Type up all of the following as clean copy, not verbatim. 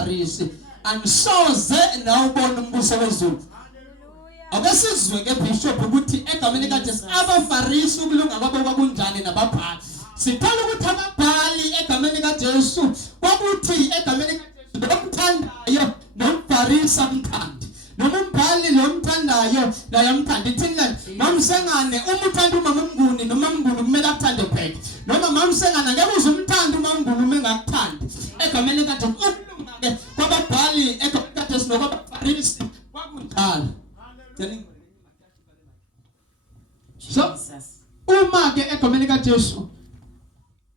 abafarisi angisoze nawubona umbuso wezulu. Akasizwe ke bishop ukuthi egameni kaJesu abafarisi ukulunga kwabo kwakunjani nababhali. Sithola ukuthi ababhali egameni kaJesu kwakuthi egameni kaJesu nomthandayo nomfarisi amthandi. Nomumbhali lomthandayo naye amthandi thina mamsengane umuthanda umamnguni noma mnguni kumele akuthande phela. Noma mamsengane ngeke uzumthanda umamnguni uma engakuthandi. Egameni kaJesu ukulunga ke kwababhali egameni kaJesu nokwabafarisi kwakunjalo. So uma ke egameni kaJesu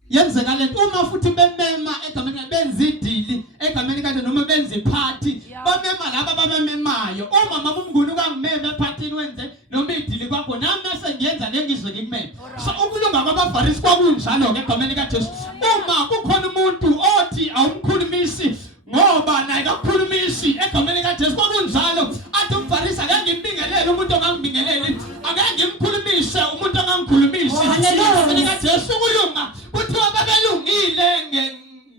yenzeka lento uma futhi bemema egameni benza idili egameni kaJesu noma benza iphathi bamema laba bamemayo uma mama umnguni ukangimeme ephathini wenze noma idili kwakho nami mase ngiyenza lengizwe ngimeme. So ukulunga kwabafarisi kwakunjalo ke egameni kaJesu. Uma kukhona umuntu othi awumkhulumisi ngoba naye akakhulumisi egameni kaJesu kwakunjalo athi umfarisi akangimbingelele umuntu ongangibingeleli akangimkhulumise umuntu ongangikhulumisi. Egameni kaJesu kulunga kuthiwa babelungile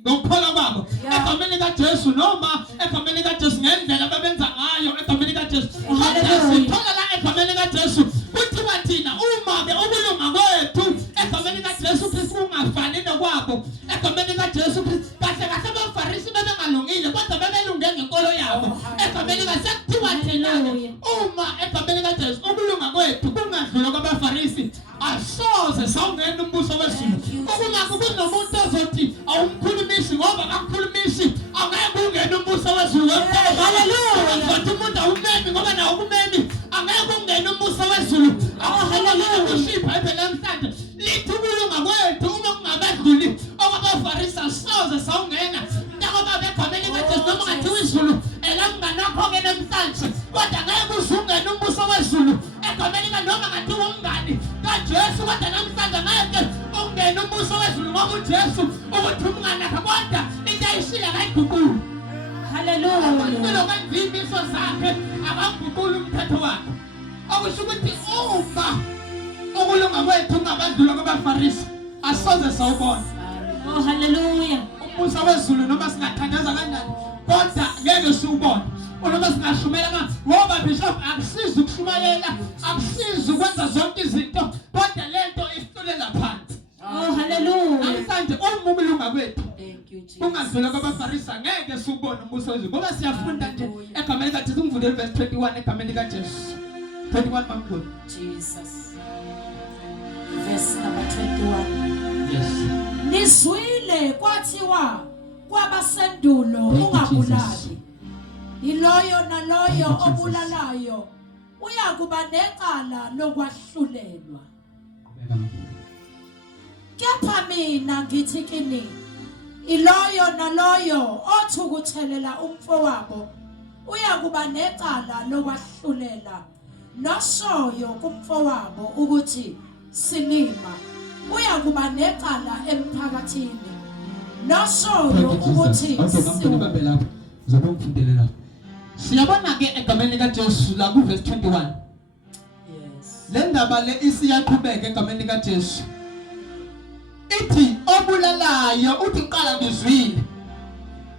ngokuphola kwabo egameni kaJesu noma egameni kaJesu ngendlela babenza ngayo egameni kaJesu. Sithola la egameni kaJesu kuthiwa thina uma ke ukulunga kwethu egameni kaJesu Kristu kungafani nokwabo egameni kaJesu Kristu kahle kahle abafarisi bebengalungile kodwa bebelunge ngenkolo yabo egameni kasekuthiwa thina uma egameni kaJesu ukulunga kwethu kungadlula kwabafarisi asoze sawungena umbuso wezulu. Ukungakho kunomuntu ozothi awumkhulumisi ngoba akakhulumisi angeke ungene umbuso wezulu. Haleluya. Kodwa umuntu awumemi ngoba nawo kumemi angeke ungene umbuso wezulu. Haleluya. Ushipha phela namhlanje lithi ukulunga kwethu uma kungabadluli okwabafarisi asoze sawungena ngoba begameni kaJesu noma ngathiwa izulu elanganakho ke namhlanje kodwa angeke uzungene umbuso wezulu egameni noma ngathiwa umngani kaJesu kodwa namhlanje ngeke ungene umbuso wezulu ngoba uJesu ukuthi umngani akhe kodwa into ayishila kayiguqula. Haleluya. Lo kanzimiso zakhe akaguqula umthetho wakhe. Okusho ukuthi uma ukulunga kwethu ungabadlula kwabafarisi asoze sawubona. Oh haleluya. Umbuso wezulu noma singathandaza kanjani kodwa ngeke siwubone. Noma singashumela ngoba bishop akusizi ukushumayela akusizi ukwenza zonke izinto kodwa lento isitulela phansi. Oh haleluya. Namhlanje uma ukulunga kwethu ungadlula kwabafarisi ngeke siwubone umbuso wezulu ngoba siyafunda nje egameni kaJesu. Ngivule verse 21 egameni kaJesu 21 mamkhulu Jesus verse number 21. Yes. Nizwile kwathiwa kwabasendulo ungabulali. Iloyo naloyo obulalayo uyakuba necala lokwahlulelwa. Kepha mina ngithi kini iloyo naloyo othukuthelela umfowabo uyakuba necala lokwahlulela noshoyo kumfowabo ukuthi sinima uyakuba necala emphakathini noshoyo ukuthi zobomfundelela. Siyabona ke egameni kaJesu la ku verse 21. Yes. Le ndaba le isiyaqhubeka egameni kaJesu. Ithi obulalayo uthi qala ngizwile.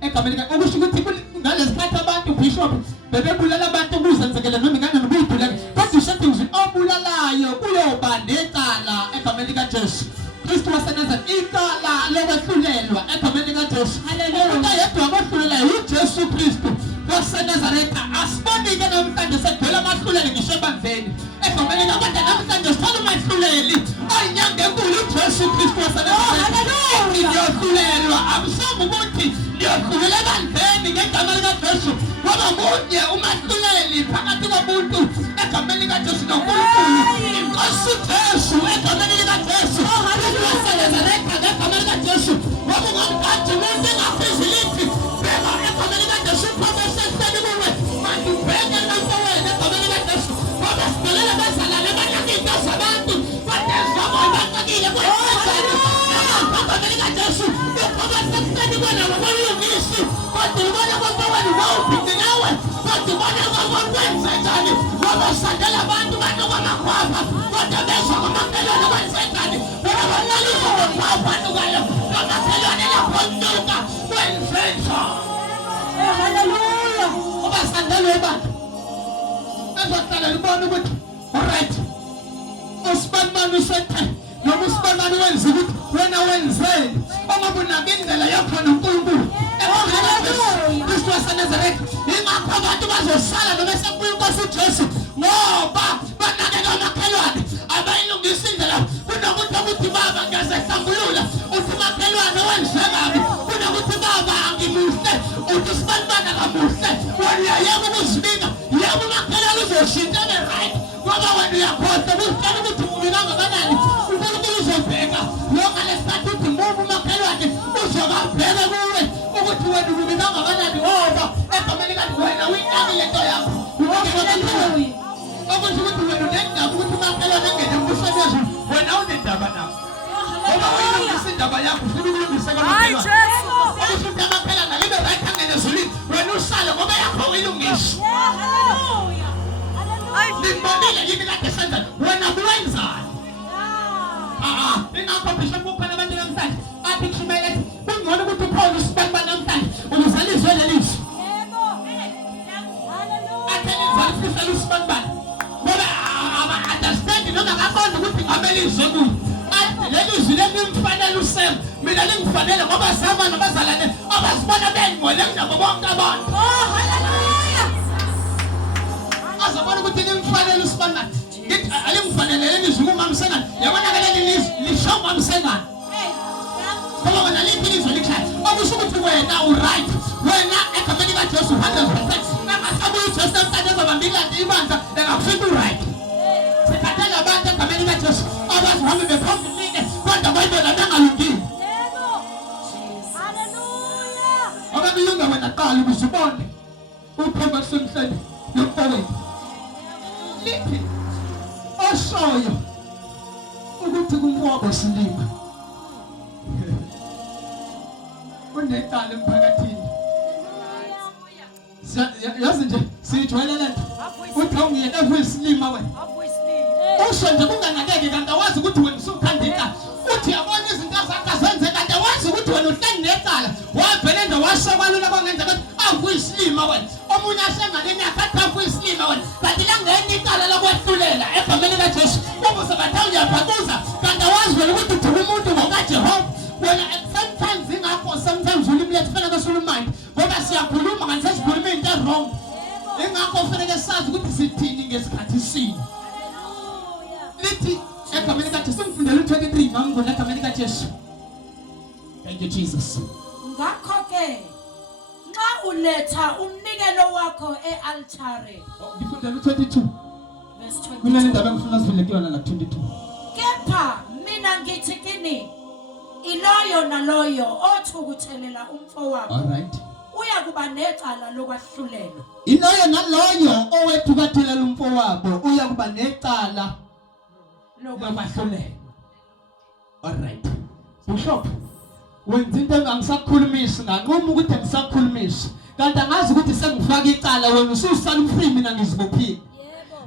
Egameni ka okusho ukuthi ngalesikhathi abantu bishop bebebulala abantu kuzenzekele noma ingane nobuyidula. Kodwa ushathi ngizwi obulalayo kuyoba necala egameni kaJesu. Kristu waseNazaretha icala lokwehlulelwa egameni kaJesu. Haleluya. Umuntu yedwa ohlulelayo uJesu Kristu waseNazaretha. Asibonike namhlanje segcwele amahluleli ngisho ebandleni egameni kakodwa namhlanje sithola umahluleli oyinyanga enkulu uJesu Kristu waseNazaretha. Haleluya. Ngiyohlulelwa akusho ukuthi ngiyohlulela ebandleni ngegama likaJesu ngoba munye umahluleli phakathi komuntu egameni kaJesu noNkulunkulu. Inkosi uJesu egameni likaJesu. WaseNazaretha ngegama likaJesu ngoba ngomkhathi umuntu engafizilithi beka egameni likaJesu promeseseni kuwe manje ubheke namfowenu egameni likaJesu ngoba sibelele bezalane banakita zabantu badezwabo baqakile egameni likaJesu upromeseseni kwena ngobalungisi kodwa ubona konke wawuphinda nawe kodwa ubona konke ngoba sandela abantu banokwamakhwapha kodwa bezwa kwamakhelwane kwenzenjani bona banalisa kwabantu kayo kwamakhelwane lapho ntuka kwenzenjani. Ezokhokhela abantu. Ezohlala libona ukuthi alright. Usibanibani usethe noma usibanibani wenza ukuthi wena wenzeni uma unaka indlela yakho noNkulunkulu. Hallelujah. Kristu waseNazaretha ingakho abantu bazosala noma sekubuya inkosi uJesu ngoba banakela amakhelwane abayilungisa indlela kunokuthi ukuthi baba ngiyasehlambulula uthi makhelwane wenze kabi kunokuthi baba angimuhle uthi sibanibana kamuhle wena yebo ukuzibika yebo makhelwane uzoshintsha right ngoba wena uyakhohlwa ukutshela ukuthi mubi kangakanani uNkulunkulu uzobheka lokho lesikhathi uthi mubi makhelwane uzokabheka kuwe ukuthi wena mubi kangakanani ngoba egameni likaNkulunkulu wena uyinakile into yakho Hallelujah. okusho ukuthi wena unendaba ukuthi makhelwane engene embusweni wezulu wena unendaba nawo ngoba uyilungisa indaba yakho ufuna ukulungisa kwamakhelwane okusho ukuthi amakhelwane alibe right angene ezulwini wena usale ngoba yakho uyilungisa Nimbonile yini kade senza wena uwenzani ingakho bisho kukhona abantu namhlanje athi kushumayela kungcono ukuthi uPaul usibanibani namhlanje uzalizwe lelizwi atheni usibanibani ngoba aba-understand noma ngabona ukuthi ngamelizwe kuyo lelizwi lemimfanele usema mina lingifanele ngoba sama nabazalane abasibona bengcwele kunabo bonke abantu azabona ukuthi limfanele usibanibani ngithi alimfanele lelizwi uMamSengane yabona ke leli lisho uMamSengane ngoba wena lithi lizwi likhaya okusho ukuthi wena uright wena egameni kaJesu 100% nangasabuya uJesu emhlanje ezobambila ibandla engakufika uright sikhathela abantu egameni kaJesu abazihambe bephambili kodwa bayibona bengalungile ngoba bilunga wena qala ukuzibone uphuma semhlanje nomfowethu lithi oshoyo ukuthi kumfobo silima unekala emphakathini yazi nje sijwayelele nto uthi awungiyena evuyisilima wena usho nje kunganakeki kanti awazi ukuthi wena usukhandika uthi yabona izinto zakho azenze kanti awazi ukuthi wena uhleli necala wabhele nje washobalula kwangenza ukuthi avuyisilima wena omunye asengaleni yakhe avuyisilima wena kanti la ngene icala lokwehlulela egameni kaJesu uma sebathawu uyabhakuza kanti awazi wena ukuthi uthi umuntu ngokaJehova wena sometimes ulimi lethu fanele sikhulume ngoba siyakhuluma kanti sesikhuluma into wrong ingakho fanele sazi ukuthi sithini ngesikhathi sini lithi egameni kaJesu ngifundela u23 ngangibona egameni kaJesu thank you Jesus ngakho ke nxa uletha umnikelo wakho ealtare ngifundela u22 verse kunale 22 ndaba engifuna sivele kuyona la 22 kepha mina ngithi kini iloyo naloyo othukuthelela umfowabo alright uya kuba necala lokwahlulelwa iloyo naloyo owethukathelela umfowabo uya kuba necala lokwahlulela alright bishop wenza into engangisakhulumisi nganquma ukuthi ngisakhulumisi kanti angazi ukuthi sengifaka icala wena ususala umfree mina ngizibophile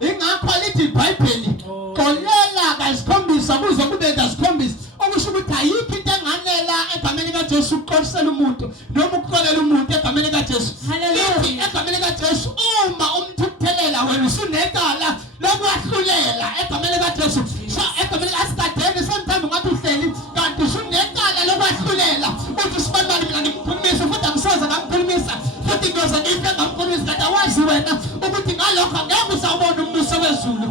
ingakho lithi iBhayibheli xolela kasikhombisa kuze kube kasikhombisa okusho ukuthi ayikho into enganela egameni kaJesu ukuqolisela umuntu noma ukuxolela umuntu egameni kaJesu lithi egameni kaJesu uma umthukuthelela wena usunecala lokwahlulela egameni kaJesu so egameni asikadeni sometimes ngathi uhleli kanti usunecala lokwahlulela uthi sibanibani mina ngimkhulumisa futhi angisoze ngamkhulumisa futhi ngoze ngife ngamkhulumisa kanti awazi wena ukuthi ngalokho ngeke usawubona umbuso wezulu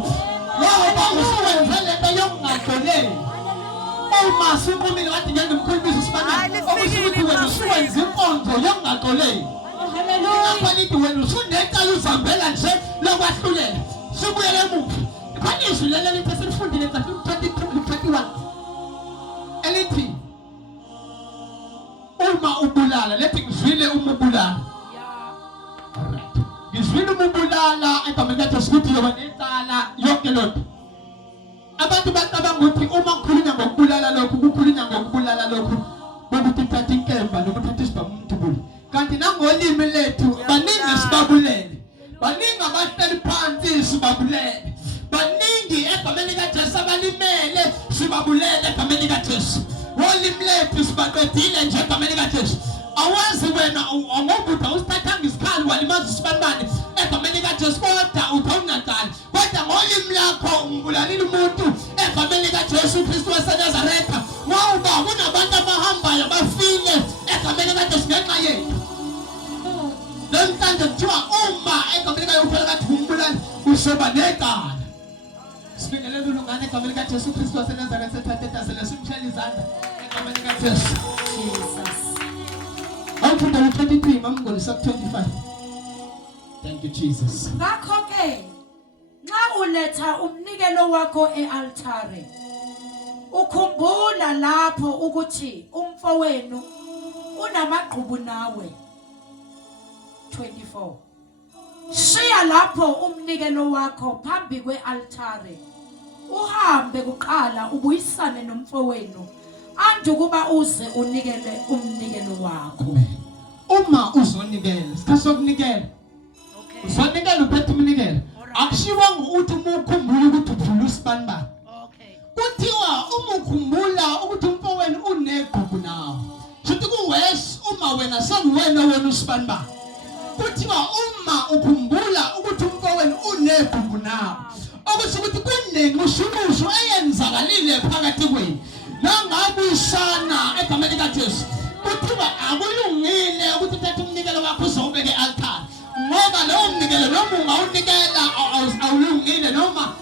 ngoba usuwenze lento yokungadoleki uma siqumile wathi ngeke ngimkhulumisa sibanibani okusho ukuthi wena usuwenze inkonzo yokungadoleki haleluya lithi wena usunecala uzambela nje lokwahlulela sibuyele emuva khona izwi lelo lithi silifundile kahle 22:31 elithi uma ubulala lethi ngizwile uma ubulala ngizwile uma ubulala egameni kaJesu ukuthi yoba necala yonke lonto abantu bacabanga ukuthi uma kukhulunywa ngokubulala lokhu kukhulunywa ngokubulala lokhu bokuthi uthatha inkemba nokuthatha isibhamu umthubuli kanti nangolimi lethu baningi sibabulele baningi abahleli phansi sibabulele baningi egameni kaJesu abalimele sibabulele egameni kaJesu wolimi lethu sibaqedile nje egameni kaJesu awazi wena ngokuthi awusithathanga isikhali walimazi sibanibani umbulalile umuntu egameni kaJesu Kristu waseNazaretha ngoba kunabantu abahambayo bafile egameni kaJesu ngenxa yethu. Namhlanje kuthiwa uma egameni kaYehova kathi umbulali usoba necala. Sibingelele ulungane egameni kaJesu Kristu waseNazaretha sethathetha simshayela izandla egameni kaJesu. Jesus. Awufunda u23 mamngolisa ku25. Thank you Jesus. Ngakho ke nxa uletha umnikelo wakho ealtare ukhumbula lapho ukuthi umfowenu unamagqubu nawe. 24. Shiya lapho umnikelo wakho phambi kwealtare uhambe kuqala ubuyisane nomfowenu andukuba uze unikele umnikelo wakho. Uma uzonikela isikhathi sokunikela uzonikela uphethe umnikelo akushiwa ukuthi ukukhumbula ukuthi uphula usibani. Kuthiwa uma ukhumbula ukuthi umfowenu unegugu nawo futhi kuwes uma wena sekuwena wena usibani. Kuthiwa uma ukhumbula ukuthi umfowenu unegugu nawo okusho ukuthi kunemushumushu eyenzakalile phakathi kwenu nangabuyisana egameni kaJesu. Kuthiwa akulungile ukuthi uthathe umnikelo wakho uzowubeke e-altar ngoba lowo mnikelo noma ungawunikela awulungile noma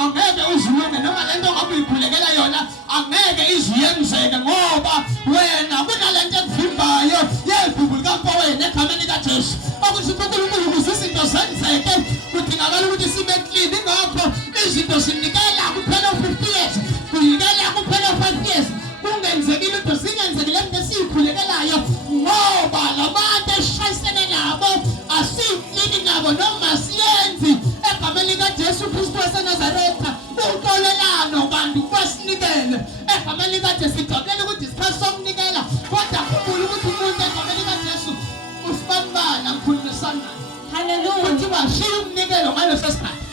angeke uzulunge noma lento ngabe uyikhulekela yona angeke iziyenzeke ngoba wena kunalento ekuvimbayo yegugu likamfowenu egameni kaJesu. Okusho ukuthi uNkulunkulu ukuze izinto zenzeke kudingakala ukuthi sibe clean. Ingakho izinto sinikela kuphela 50 years kunikela kuphela 5 years kungenzekile into singenzekile into esiyikhulekelayo ngoba labantu eshayisene nabo asihlini nabo noma siyenzi egameni kaJesu Kristu waseNazaretha uxolelano bantu basinikele egameni kaJesu. Sijabulele ukuthi isikhathi sokunikela kodwa khumbula ukuthi umuntu egameni kaJesu usibanibana mkhulumisana. Hallelujah. Kuthiwa shiya umnikelo ngaleso sikhathi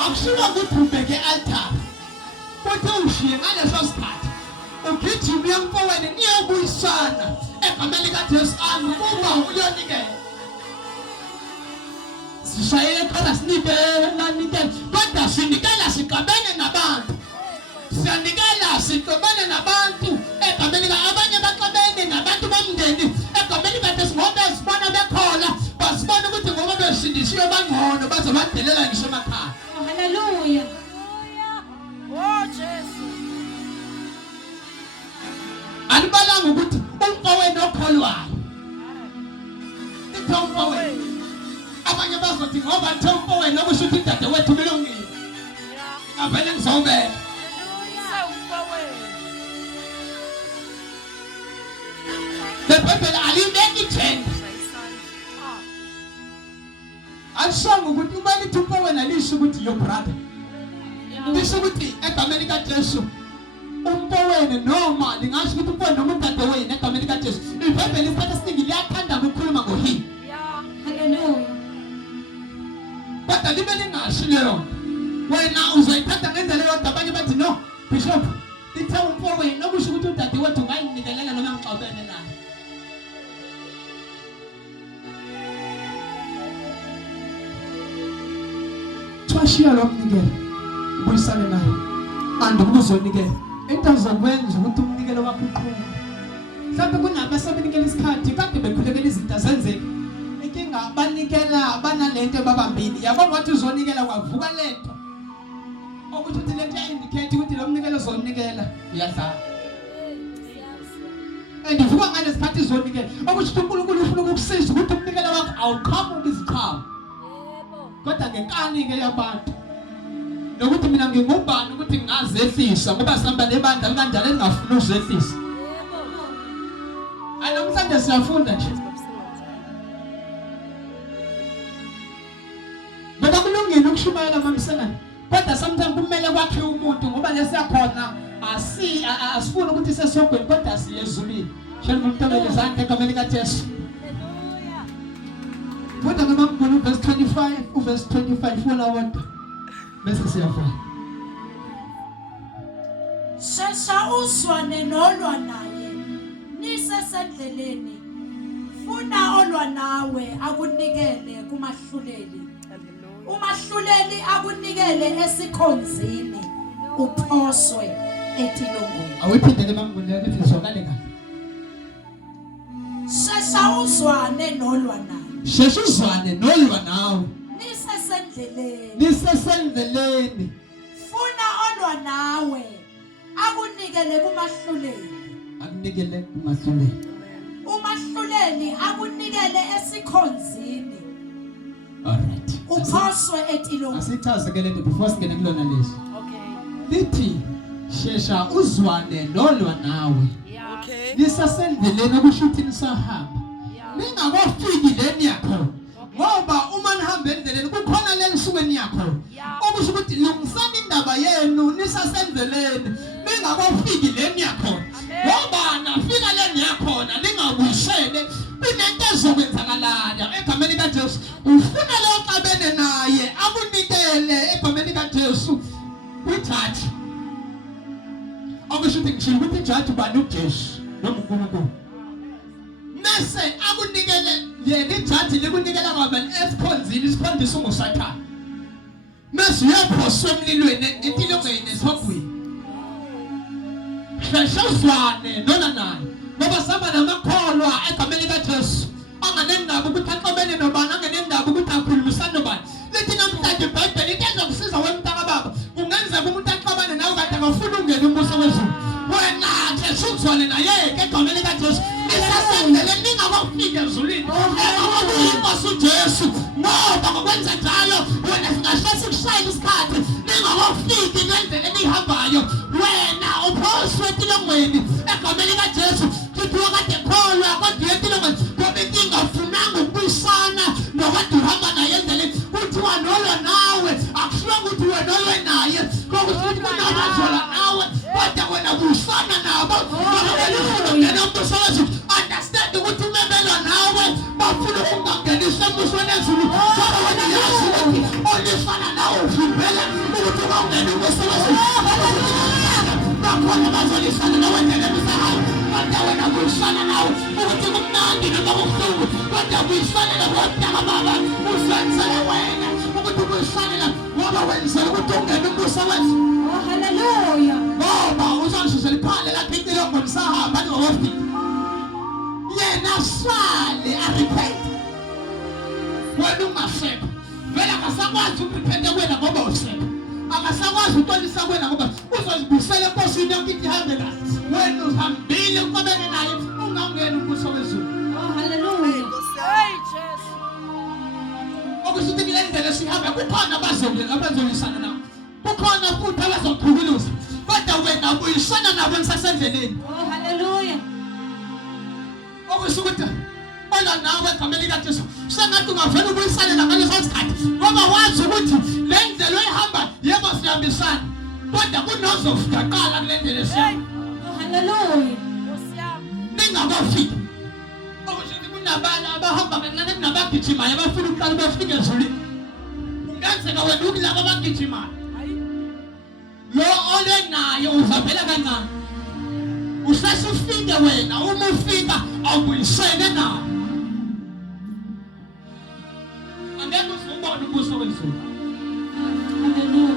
akushiwa ukuthi ubeke altar kodwa ushiye ngaleso sikhathi ugijima yamfowenu niyobuyisana egameni kaJesu kuba uyonikela. Sishayele ekhala sinikela kodwa sinikela sigabene nabantu siyanikela sigabene nabantu egameni abanye baxabene nabantu bomndeni egameni kaJesu ngoba sibona bekhola basibona ukuthi ngoba besindisiwe bangcono bazobadelela ngisho emakhaya. Hallelujah. Oh Jesu. Alibalanga ukuthi umfowenu okholwayo umfowenu abanye bazothi ngoba umfowenu okusho ukuthi dadewethu milongile avele ngizobeka. The Bible alimeki gender. Alisonga ukuthi uma lithi umfowenu alisho ukuthi your brother. Lisho ukuthi egameni kaJesu umfowenu noma lingasho ukuthi umfowenu noma udadewenu egameni kaJesu. iBhayibheli isikhathi esiningi liyathanda ukukhuluma ngohi. Hallelujah. Kodwa libe lingashi leyo wena uzoyithatha ngendlela yodwa. Abanye bathi no bishop lithe umfowenu okusho ukuthi udadewethu ungayinikelela noma ngixabene naye. Twashiya lo mnikelo ubuyisane naye andikuzonikela into azokwenza ukuthi umnikelo wakho uqhube. Mhlawumbe kunabasebenikela isikhathi kade bekhulekela izinto zenzeke inkinga banikela banalento babambili yabona ukuthi uzonikela kwavuka lento ukuthi uthi lento indicate ukuthi lo mnikelo uzonikela uyahlala endivuka ngale sikhathi uzonikela ukuthi uNkulunkulu ufuna ukukusiza ukuthi umnikelo wakho awuqhamuki iziqhamu kodwa ngenkani ke yabantu nokuthi mina ngingubani ukuthi ngingazehlisa ngoba sihamba nebandla kanjalo engafuni uzehlisa. Namhlanje siyafunda nje beka kulungile ukushumayela mamselana kodwa sometimes kumele kwakhe umuntu ngoba lesiyakhona asifuni ukuthi sesogweni kodwa siyezulile. Shall umntobele izandla egameni kaJesu. Kodwa noma ngibona verse 25 wona wonke bese siyafuna. Shesha uzwane nolwa naye Nisa Sendleleni funa olwa nawe akunikele kumahluleli umahluleli akunikele esikhonzini uphoswe etilongweni. Awuyiphindele bambuleke ukuthi ngizokale kahle. Shesha uzwane nolwa naye. Shesha uzwane nolwa nawe. Nisa Sendleleni. Nisa Sendleleni. Funa olwa nawe akunikele kumahluleli. Akunikele kumahluleli. Umahluleli akunikele esikhonzini. Alright. Uphoswe etilongweni. Asichaze ke lento before singene kulona lesi. Okay. Lithi Shesha uzwane nolwa nawe. Yeah. Okay. Nisa Sendleleni okusho ukuthi nisahamba. Yeah. Ningakafiki leni yakho. Ngoba uma nihamba endleleni kukhona le nisukwini yakho. Okusho ukuthi lungisani indaba yenu Nisa Sendleleni. Ningakafiki leni yakho. Ngoba nafika leni yakho ningabuyisele kunento ezokwenzakala egameni kaJesu. Ufuna lo xabene naye akunikele egameni kaJesu kwijaji. Okusho ukuthi ngishilo ukuthi ijaji bani uJesu noma uNkulunkulu. Mase akunikele yena ijaji likunikela ngabani esikhonzini isikhondisa ungusathana. Mase uyaphoswa emlilweni intilongweni esihogweni. Shesha uzwane nona naye ngoba saba namakholwa egameni kaJesu anganendaba ukuthi axabene nobani anganendaba ukuthi akhulumisana nobani. Lithi namhlanje iBhayibheli into ezokusiza wemntaka baba kungenzeka umuntu axabane nawe kade ngafuna ungena umbuso wezulu. Wena Shesha uzwane naye egameni kaJesu. Nisa Sendleleni ningakafiki ezulwini engakuyinkosi uJesu ngoba ngokwenza njalo wena singashesa ukushayela isikhathi ningakafiki ngendlela enihambayo. Wena uphoswe etilongweni egameni kaJesu. Kuthi wakade kholwa kodwa etilongweni ngoba inkinga ufunanga ukubuyisana nokade uhamba naye endleleni. Kuthiwa nolwa nawe akushiwo ukuthi wena olwe naye kokuthi kunabazola nawe kodwa wena buyisana nabo ngoba wena ufuna ungena umbuso wezulu. Understand ukuthi umemelwa nawe bafuna ukungangenisa embusweni ezulu ngoba wena yazi ukuthi olifana nawe uvimbela ukuthi ungangena umbuso wezulu. Bakhona bazolisana nawe njengemisahalo kodwa wena buyisana nawe ukuthi kumnandi noma kubuhlungu kodwa buyisana nabo mntaka baba uzenzele wena ukuthi buyisane nabo ngoba wenzela ukuthi ungene umbuso wezulu. Oh hallelujah. Ngoba uzangisizela iphale lapha intilongo nisahamba ningakafiki. Yena sale arepent. Wena ungasekho. Vele akasakwazi ukurepenta kwena ngoba usekho. Akasakwazi utolisa kwena ngoba uzozibusela enkosini yakho ithi hambe kahle. Wena uhambile uqabene naye ungangena umbuso wezulu. Oh hallelujah. Hey, Jesus. Okusuthi kule ndlela sihamba kukhona abazolisana nawe. Kukhona futhi abazoqhubuluza. Kodwa wena buyisana nabo Nisasendleleni. Oh hallelujah. Okusho ukuthi ola nawe egameni kaJesu sengathi ungavela ubuyisane ngaleso sikhathi ngoba wazi ukuthi le ndlela oyihamba yebo siyambisana kodwa kunozofika qala kule ndlela esiya. Oh hallelujah. Ningakafiki. Okusho ukuthi kunabanye abahamba kancane kunabagijimayo abafuna ukuqala bafike ezulwini. Ungenzeka wena ukulabo abagijimayo. Lo ole naye uzavela kancane. Usase ufike wena uma ufika awubuyisene naye. Angeke uzubone umbuso wezulu. Hallelujah.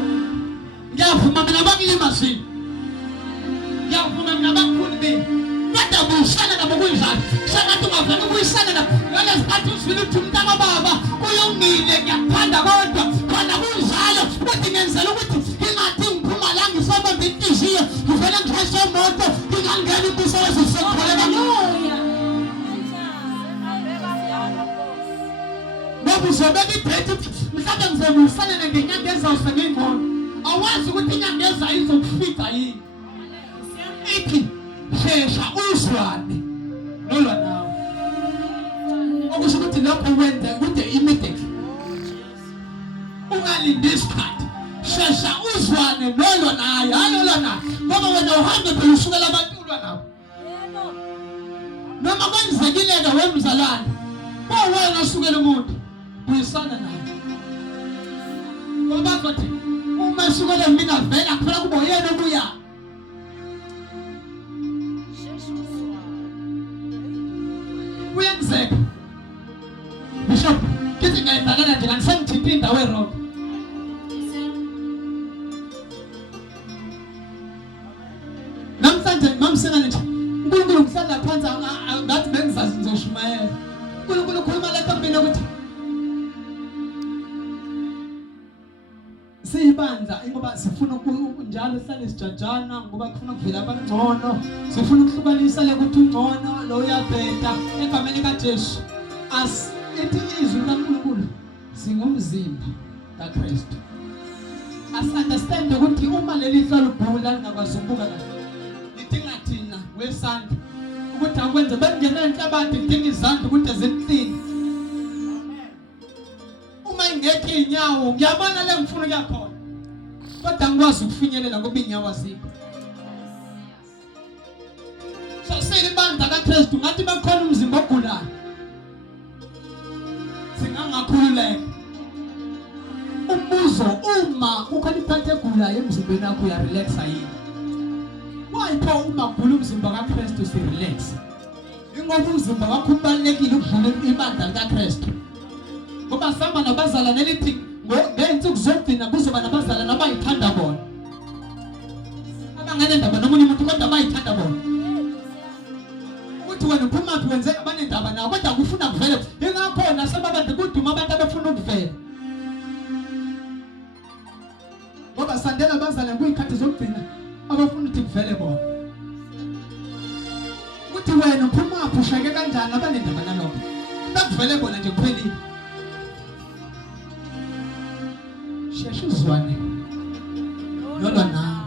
Ngiyavuma mina bakulimazini. Ngiyavuma mina bakukhulu bini. Kodwa buyisana nabo kunjani? Sengathi ungavela ubuyisana nabo. Ngale sikhathi uzwile ukuthi umntaka baba uyongile ngiyakuthanda kodwa khona kunjalo ukuthi ngenzela ukuthi ingathi ngiphuma la ngisabamba inhliziyo ngivela ngisheshe emoto ngingangena umbuso wezulu sekukholela. Hallelujah. Ngoba uzobeka idate uthi mhlawumbe ngizobuyisana ngenyanga ezawuse ngingcono. Awazi ukuthi inyanga ezayo izokufika yini. Ithi Shesha uzwane nolwa nawe. Okusho ukuthi lokho wenza kude immediate. Ungalindi isikhathi. Shesha uzwane nolwa naye ayolwa naye. Ngoba wena uhambe phela abantu ulwa nawe. Noma kwenzekile-ke wemzalwane wena usukela umuntu buyisana naye. Ngoba bathi uma usukela mina vela kuphela kuba yena obuya. Kuyenzeka. Bishop, kithi ngayibhalana nje kangisengithinta indawo eroad. ngathi bengizazi ngizoshumayela. uNkulunkulu ukhuluma letha kumina ukuthi siyibandla ngoba sifuna njalo sihlale sijajana ngoba kufuna kuvela abangcono, sifuna ukuhlukanisa lekuthi ungcono lo uyabheda egameni kaJesu. As ithi izwi kaNkulunkulu singumzimba kaKristu. As understand ukuthi uma leli hlalo bhula lingakwazi ukubuka kahle, lidinga thina wesandla ukuthi akwenze bengena enhlabathi, lidinga izandla ukuthi eziklini. Uma ingekho inyawo ngiyabona le ngifuna ukuyakhona, kodwa ngikwazi ukufinyelela ngoba inyawo azikho. So siyibandla kaKristu ngathi bakhona umzimba ogulayo singangakhululeka. Umbuzo, uma ukhona iphathe egulayo emzimbeni wakho uyarelaxa yini? Why pho uma kugula umzimba kaKristu si-relax? Ingoba umzimba wakho ubalulekile ukudlula ibandla likaKristu. Ngoba sihamba nabazalwane elithi ngeensuku zokugcina kuzoba nabazalwane abayithanda bona, abanganendaba nomunye umuntu kodwa abayithanda bona. Ukuthi wena uphumaphi wenze abanendaba nawo kodwa kufuna kuvele. Ingakho nasebabantu kuduma abantu abafuna ukuvela, ngoba sandela abazalwane kuyikhathi zokugcina abafuna ukuthi kuvele bona. Ukuthi wena uphumaphi usheke kanjani abanendaba nalokho, bakuvele bona nje kuphelile. Shesha uzwane nolwa nawe.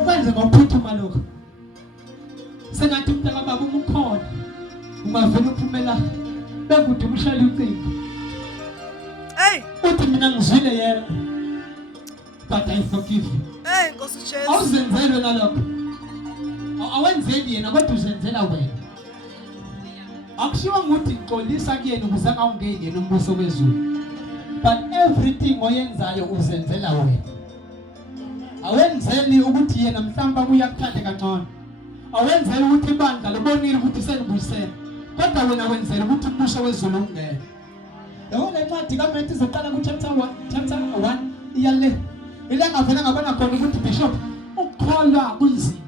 Ukwenze ngokuphuthuma lokho. Sengathi umntaka baba umukhona ungavela uphumela bekude umshayela ucingo. Hey, Uthi mina ngizwile yena, but I forgive you. hey Nkosi Jesu. Awuzenzele nalokho. Awenzeli yena kodwa uzenzela wena. Akushiwa ukuthi ngixolisa kuyena ukuze angawungeni yena umbuso wezulu. But everything oyenzayo uzenzela wena. Awenzeli ukuthi yena mhlamba uyakuthanda kancane. Awenzeli ukuthi ibandla libonile ukuthi selibuyisela. Kodwa wena wenzela ukuthi umbuso wezulu ungene. Yabona incwadi kaMathewu izoqala ku chapter 1 iyale. Ile ngavela ngabona khona ukuthi bishop ukholwa kunzima.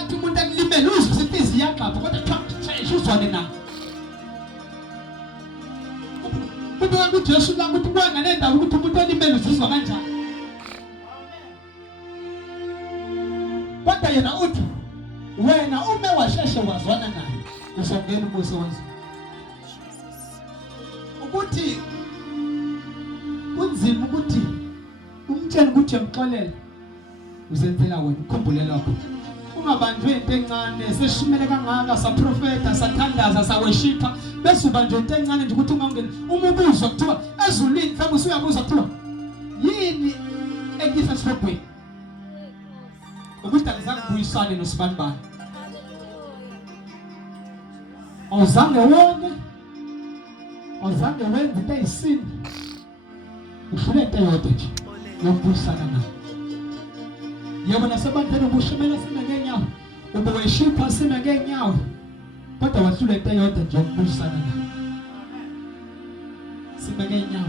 Athi umuntu akulimele uzwe isifizi yaqapha kodwa cha uzwane na. Kuba uJesu la ukuthi kwanga nendawo ukuthi umuntu olimele uzizwa kanjani. Kodwa yena uthi wena ume washeshe wazwana naye uzongena umbuso wezulu. Ukuthi kunzima ukuthi umtshela ukuthi emxolele uzenzela wena ukhumbule lokho. Ungabanjwe into encane seshimele kangaka saprofeta sathandaza saweshipa bese ubanjwe into encane nje ukuthi ungangeni umubuzo kuthiwa ezulwini mhlawumbe usuyabuza kuthiwa yini ekisa sibhweni ukuthi angizange kuyisane nosibanibani. Awuzange wonke awuzange wenze into eyisini ufune into eyodwa nje yokubuyisana naye. Yebo nasebantwini ubushimela sime ngenyawo ubeweshipa sime ngenyawo kodwa wahlule into eyodwa nje yokubuyisana naye. Sime ngenyawo